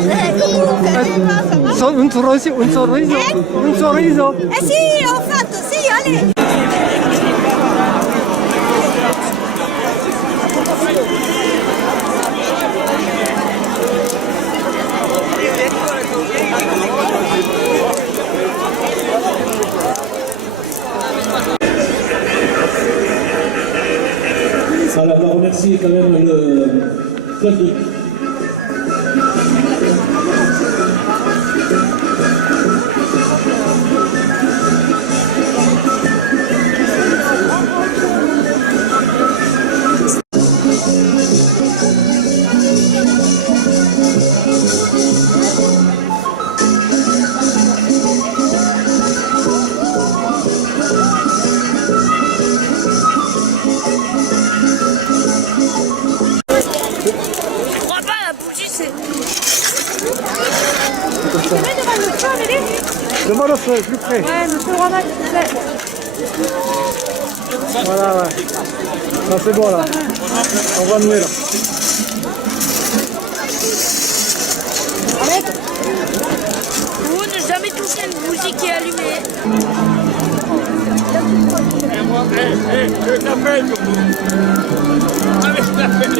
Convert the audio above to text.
Un sorriso, un sorriso, un sorriso. Sì, ho fatto, sì, Ale. Alors, on va remercier quand même le public. Demande au feu, plus près. Ouais, monsieur Romain, s'il vous plaît. Voilà, ouais. Ça c'est bon là. On va nouer là. Vous ne jamais toucher une bougie qui est allumée. Je t'appelle. Allez, je t'appelle.